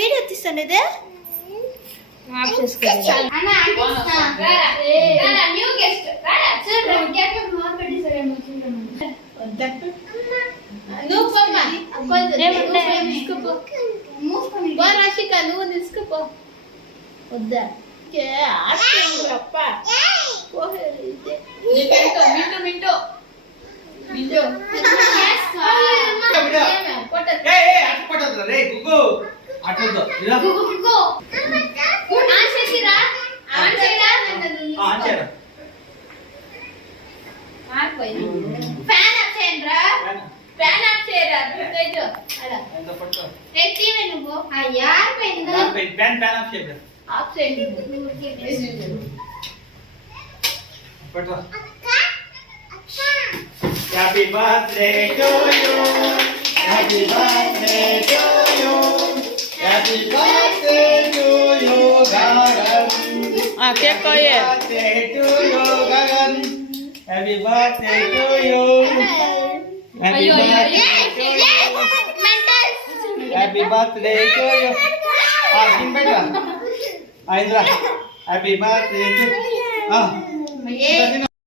Video తీస్తాను ఇది of చేసుకోండి రాశిక నువ్వు తీసుకుపో వద్దా Happy birthday to you. Happy birthday to you. Happy birthday to you, Gagan. Cake को ये Happy birthday to you, Gagan. Happy birthday to you. Happy birthday to you. Happy birthday to you. Kim beta. Indra. Happy birthday to you.